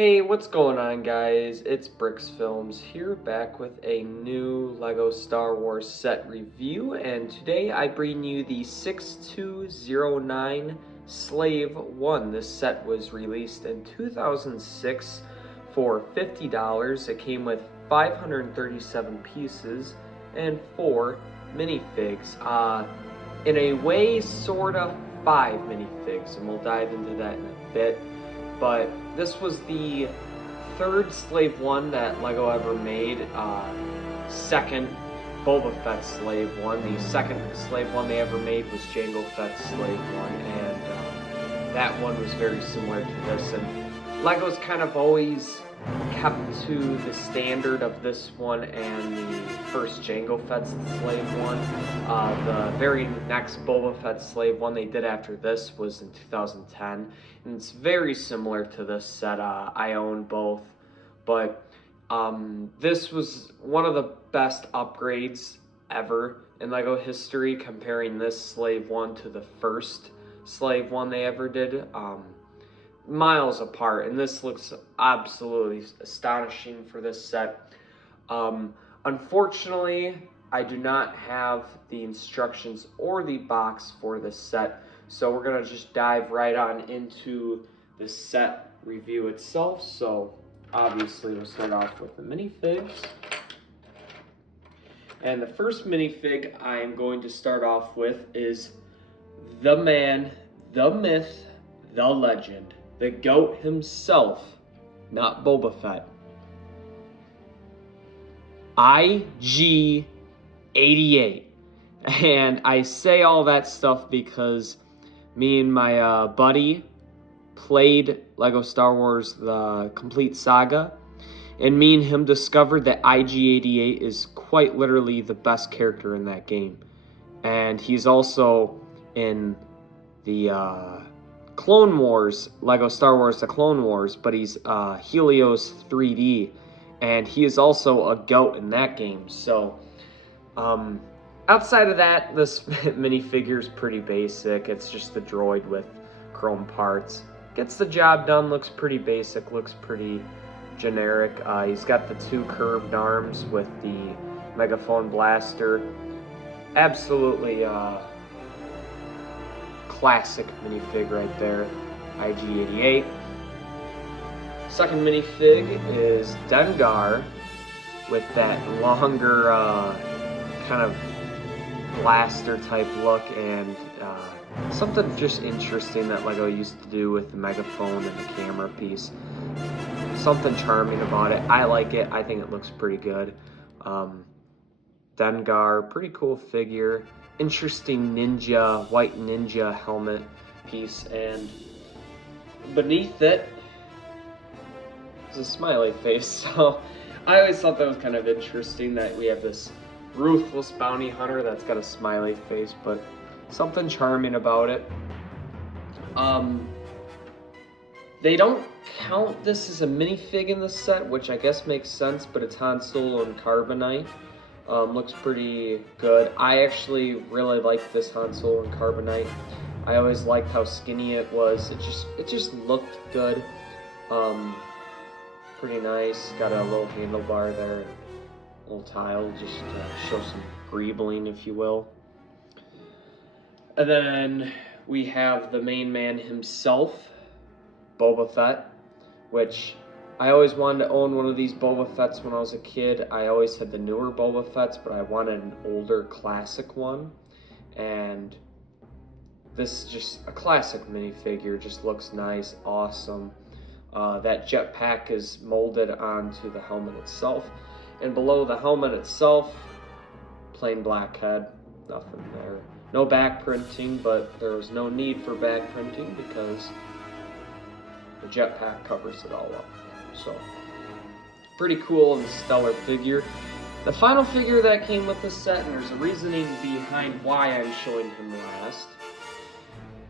Hey, what's going on, guys? It's Bricks Films here, back with a new LEGO Star Wars set review, and today I bring you the 6209 Slave 1. This set was released in 2006 for $50. It came with 537 pieces and 4 minifigs. In a way, sorta 5 minifigs, and we'll dive into that in a bit. But this was the third Slave 1 that LEGO ever made. Second Boba Fett Slave 1. The second Slave 1 they ever made was Jango Fett's Slave 1, and that one was very similar to this. And LEGO's kind of always kept to the standard of this one and the first Jango Fett's Slave 1. The very next Boba Fett Slave 1 they did after this was in 2010, and it's very similar to this set. I own both, but this was one of the best upgrades ever in LEGO history, comparing this Slave 1 to the first Slave 1 they ever did. Miles apart, and this looks absolutely astonishing for this set. Unfortunately, I do not have the instructions or the box for this set, so we're gonna just dive right on into the set review itself. So obviously we'll start off with the minifigs, and the first minifig I am going to start off with is the man, the myth, the legend, the GOAT himself, not Boba Fett. IG-88. And I say all that stuff because me and my buddy played LEGO Star Wars The Complete Saga, and me and him discovered that IG-88 is quite literally the best character in that game. And he's also in the Clone Wars, LEGO Star Wars The Clone Wars, but he's Helios 3D, and he is also a GOAT in that game. So outside of that, this minifigure is pretty basic. It's just the droid with chrome parts. Gets the job done, looks pretty basic, looks pretty generic. He's got the 2 curved arms with the megaphone blaster. Absolutely classic minifig right there, IG-88. Second minifig is Dengar with that longer kind of blaster type look, and something just interesting that LEGO used to do with the megaphone and the camera piece. Something charming about it. I like it. I think it looks pretty good. Dengar, pretty cool figure. Interesting ninja, white ninja helmet piece, and beneath it is a smiley face. So I always thought that was kind of interesting that we have this ruthless bounty hunter that's got a smiley face, but something charming about it. They don't count this as a minifig in the set, which I guess makes sense, but it's Han Solo and Carbonite. Looks pretty good. I actually really like this Han Solo and Carbonite. I always liked how skinny it was. It just looked good. Pretty nice. Got a little handlebar there, a little tile, just to show some greebling, if you will. And then we have the main man himself, Boba Fett, which I always wanted to own one of these Boba Fetts when I was a kid. I always had the newer Boba Fetts, but I wanted an older classic one. And this is just a classic minifigure, just looks nice, awesome. That jetpack is molded onto the helmet itself. And below the helmet itself, plain black head, nothing there. No back printing, but there was no need for back printing because the jetpack covers it all up. So, pretty cool and stellar figure. The final figure that came with this set, and there's a reasoning behind why I'm showing him last,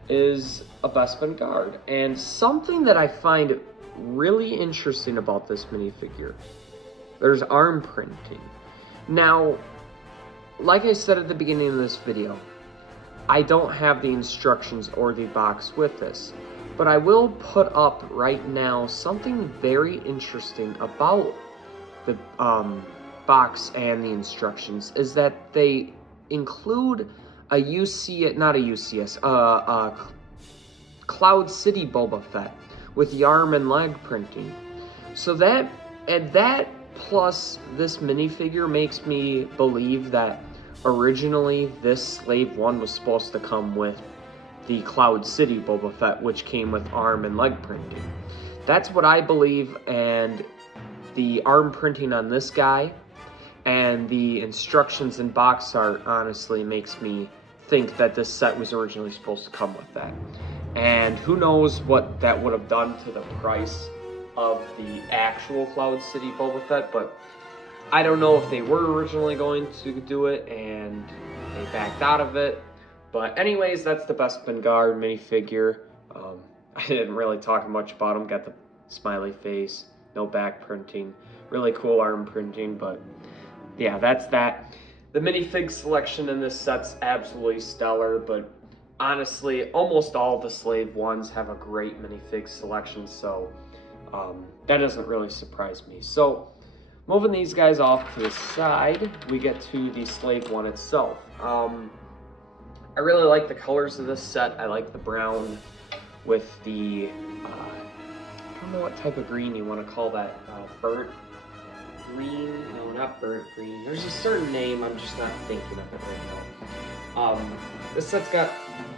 is a Bespin Guard. And something that I find really interesting about this minifigure, there's arm printing. Now, like I said at the beginning of this video, I don't have the instructions or the box with this. But I will put up right now something very interesting about the box and the instructions is that they include a not a UCS, Cloud City Boba Fett with the arm and leg printing. So that plus this minifigure makes me believe that originally this Slave 1 was supposed to come with the Cloud City Boba Fett, which came with arm and leg printing. That's what I believe, and the arm printing on this guy and the instructions and box art honestly makes me think that this set was originally supposed to come with that. And who knows what that would have done to the price of the actual Cloud City Boba Fett, but I don't know if they were originally going to do it and they backed out of it. But anyways, that's the Bespin Guard minifigure. I didn't really talk much about him. Got the smiley face, no back printing, really cool arm printing, but yeah, that's that. The minifig selection in this set's absolutely stellar, but honestly, almost all the Slave ones have a great minifig selection, so that doesn't really surprise me. So, moving these guys off to the side, we get to the Slave one itself. I really like the colors of this set. I like the brown with the, I don't know what type of green you want to call that, burnt green? No, not burnt green. There's a certain name, I'm just not thinking of it right now. This set's got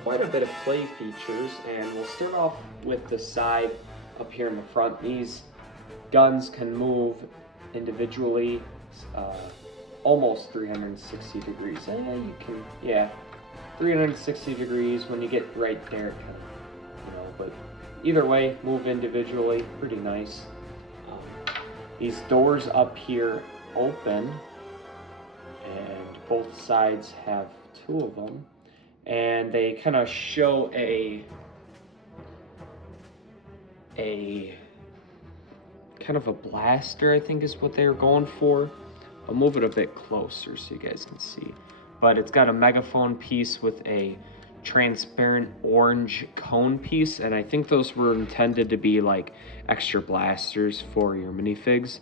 quite a bit of play features, and we'll start off with the side up here in the front. These guns can move individually, almost 360 degrees. You can, yeah, 360 degrees when you get right there, kind of, but either way, move individually, pretty nice. These doors up here open, and both sides have two of them, and they kind of show a kind of a blaster, I think is what they were going for. I'll move it a bit closer so you guys can see. But it's got a megaphone piece with a transparent orange cone piece, and I think those were intended to be like extra blasters for your minifigs.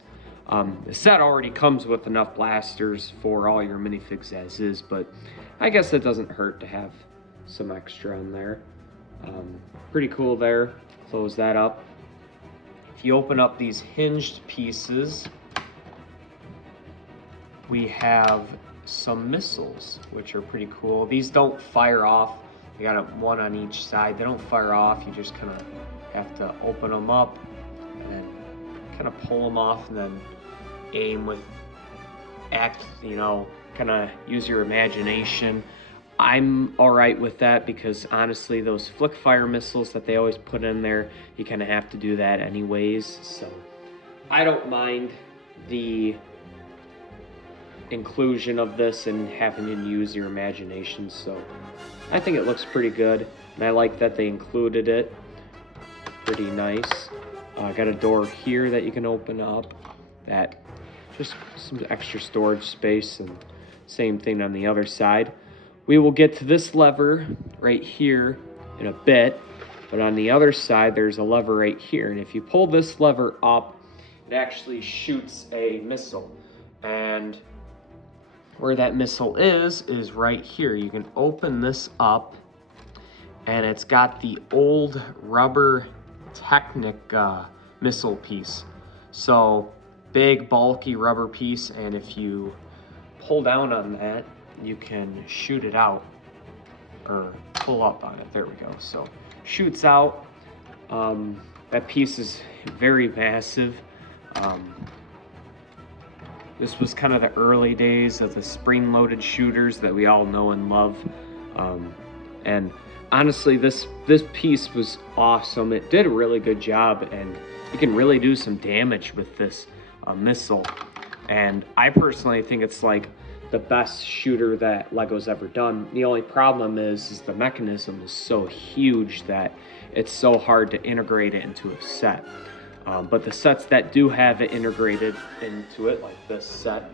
The set already comes with enough blasters for all your minifigs as is, but I guess it doesn't hurt to have some extra on there. Pretty cool there. Close that up. If you open up these hinged pieces, we have some missiles, which are pretty cool. These don't fire off. You got one on each side. They don't fire off. You just kind of have to open them up and then kind of pull them off and then aim with kind of use your imagination. I'm all right with that because honestly, those flick fire missiles that they always put in there, you kind of have to do that anyways. So I don't mind the inclusion of this and having to use your imagination. So I think it looks pretty good, and I like that they included it. Pretty nice. Got a door here that you can open up. That just some extra storage space, and same thing on the other side. We will get to this lever right here in a bit, but on the other side there's a lever right here, and if you pull this lever up, it actually shoots a missile, and where that missile is right here. You can open this up, and it's got the old rubber Technic missile piece. So big bulky rubber piece, and if you pull down on that, you can shoot it out, or pull up on it. There we go. So shoots out. That piece is very massive. This was kind of the early days of the spring-loaded shooters that we all know and love. And honestly, this piece was awesome. It did a really good job, and you can really do some damage with this missile. And I personally think it's like the best shooter that Lego's ever done. The only problem is the mechanism is so huge that it's so hard to integrate it into a set. But the sets that do have it integrated into it, like this set,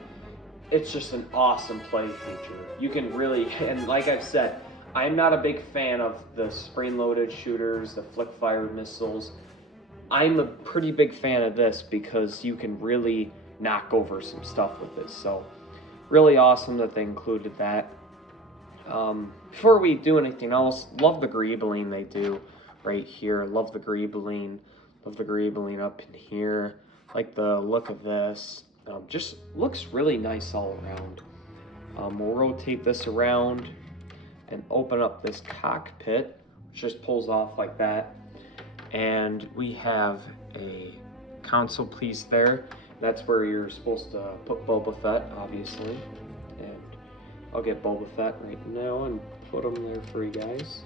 it's just an awesome play feature. You can really, and like I've said, I'm not a big fan of the spring-loaded shooters, the flick-fired missiles. I'm a pretty big fan of this because you can really knock over some stuff with this. So really awesome that they included that. Before we do anything else, love the greebling they do right here. Love the greebling. Love the greebling up in here. Like the look of this. Just looks really nice all around. We'll rotate this around and open up this cockpit, which just pulls off like that. And we have a console piece there. That's where you're supposed to put Boba Fett, obviously. And I'll get Boba Fett right now and put him there for you guys.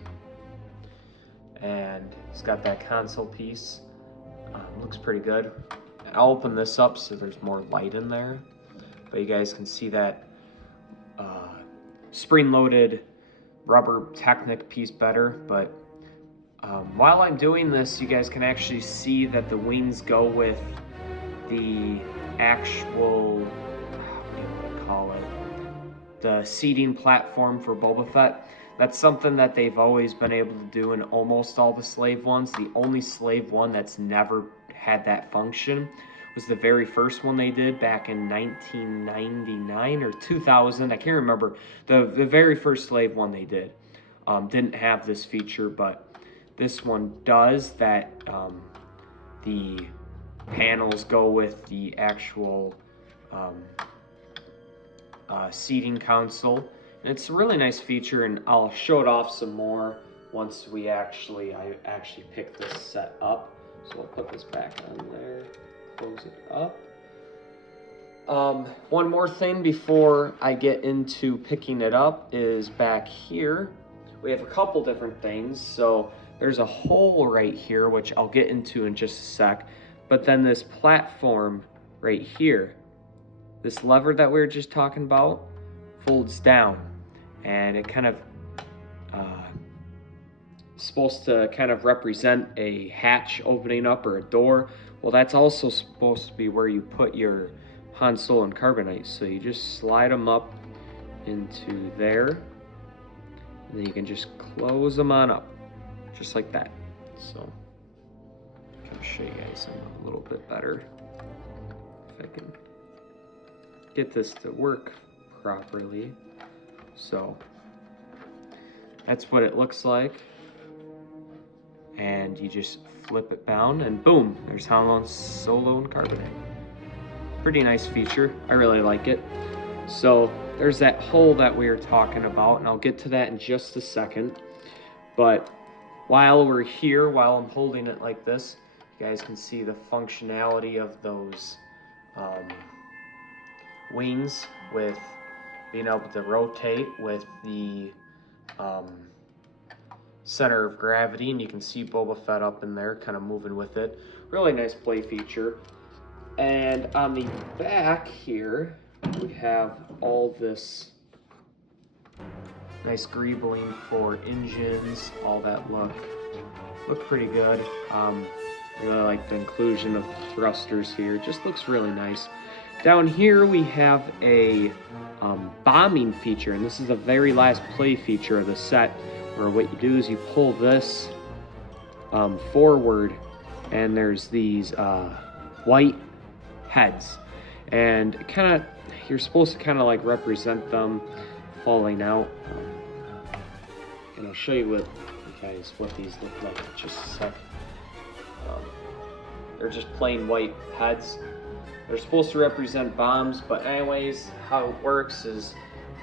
And it's got that console piece. Looks pretty good. I'll open this up so there's more light in there. But you guys can see that spring-loaded rubber Technic piece better. But while I'm doing this, you guys can actually see that the wings go with the actual, what do you call it, the seating platform for Boba Fett. That's something that they've always been able to do in almost all the Slave ones. The only Slave one that's never had that function was the very first one they did back in 1999 or 2000. I can't remember. The very first Slave one they did didn't have this feature, but this one does. That the panels go with the actual seating console. And it's a really nice feature, and I'll show it off some more once I actually pick this set up. So I'll put this back on there, close it up. One more thing before I get into picking it up is back here. We have a couple different things. So there's a hole right here, which I'll get into in just a sec. But then this platform right here, this lever that we were just talking about, folds down. And it kind of supposed to kind of represent a hatch opening up or a door. Well, that's also supposed to be where you put your Han Solo and Carbonite. So you just slide them up into there, and then you can just close them on up, just like that. So I can show you guys a little bit better if I can get this to work properly. So that's what it looks like. And you just flip it down and boom, there's Han Solo and Carbonite. Pretty nice feature. I really like it. So there's that hole that we were talking about, and I'll get to that in just a second. But while we're here, while I'm holding it like this, you guys can see the functionality of those wings with being able to rotate with the center of gravity, and you can see Boba Fett up in there kind of moving with it. Really nice play feature. And on the back here we have all this nice greebling for engines, all that look pretty good. Really like the inclusion of thrusters here. It just looks really nice. Down here we have a bombing feature, and this is the very last play feature of the set, where what you do is you pull this forward, and there's these white heads, and you're supposed to kind of like represent them falling out. And I'll show you what these look like in just a sec. They're just plain white heads. They're supposed to represent bombs, but anyways, how it works is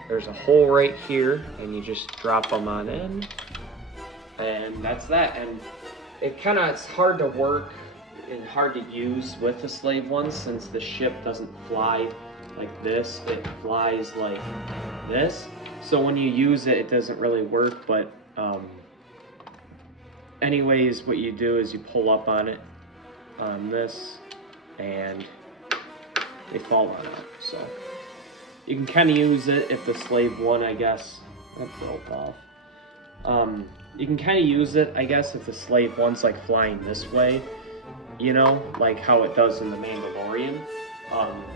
there's a hole right here, and you just drop them on in, and that's that. And it's hard to work and hard to use with the Slave ones, since the ship doesn't fly like this, it flies like this. So when you use it, it doesn't really work, but anyways, what you do is you pull up on it, on this, and they fall on out. So you can kind of use it if the Slave one, I guess, that broke off. You can kind of use it, I guess, if the Slave one's like flying this way, you know, like how it does in The Mandalorian,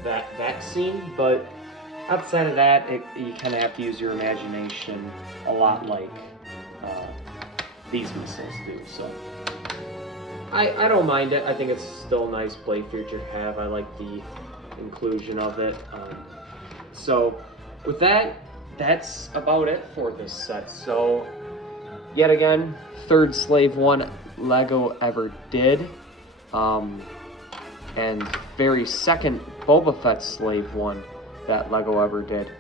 that scene. But outside of that, you kind of have to use your imagination a lot, like these missiles do. So I don't mind it. I think it's still a nice play feature to have. I like the inclusion of it. So with that, that's about it for this set. So yet again, third Slave One Lego ever did. And very second Boba Fett Slave One that Lego ever did.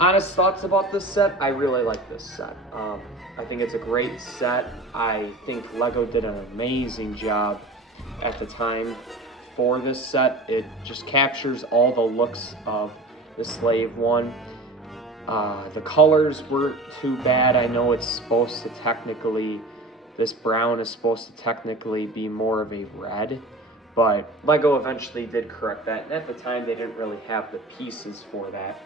Honest thoughts about this set, I really like this set. I think it's a great set. I think Lego did an amazing job at the time for this set. It just captures all the looks of the Slave One. The colors weren't too bad. I know it's supposed to technically, this brown is supposed to technically be more of a red, but Lego eventually did correct that, and at the time they didn't really have the pieces for that.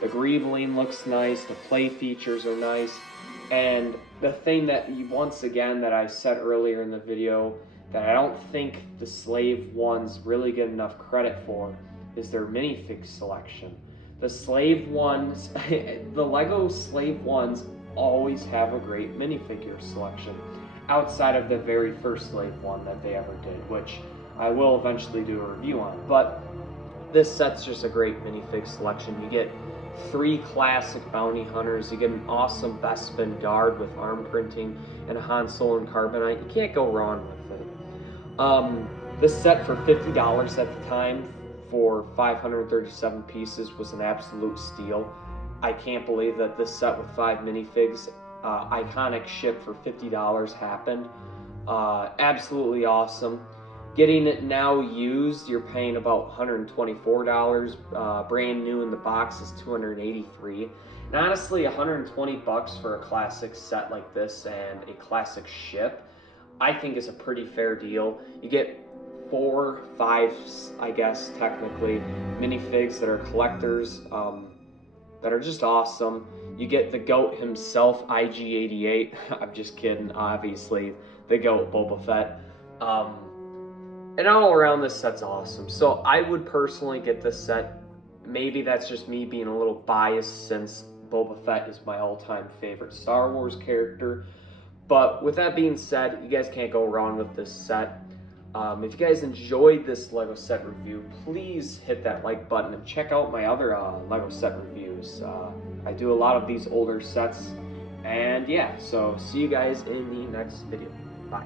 The greebling looks nice, the play features are nice, and the thing that, once again, that I said earlier in the video that I don't think the Slave Ones really get enough credit for is their minifig selection. The Slave Ones, the Lego Slave Ones always have a great minifigure selection, outside of the very first Slave One that they ever did, which I will eventually do a review on. But this set's just a great minifig selection. You get 3 classic bounty hunters, you get an awesome Bespin guard with arm printing, and a Han Solo and Carbonite. You can't go wrong with it. This set for $50 at the time for 537 pieces was an absolute steal. I can't believe that this set with 5 minifigs, iconic ship for $50 happened. Absolutely awesome. Getting it now used, you're paying about $124. Brand new in the box is $283. And honestly, $120 for a classic set like this and a classic ship, I think is a pretty fair deal. You get 4, 5, I guess, technically, minifigs that are collectors, that are just awesome. You get the GOAT himself, IG-88. I'm just kidding, obviously, the GOAT Boba Fett. And all around, this set's awesome. So I would personally get this set. Maybe that's just me being a little biased since Boba Fett is my all-time favorite Star Wars character. But with that being said, you guys can't go wrong with this set. If you guys enjoyed this Lego set review, please hit that like button and check out my other Lego set reviews. I do a lot of these older sets. And yeah, so see you guys in the next video. Bye.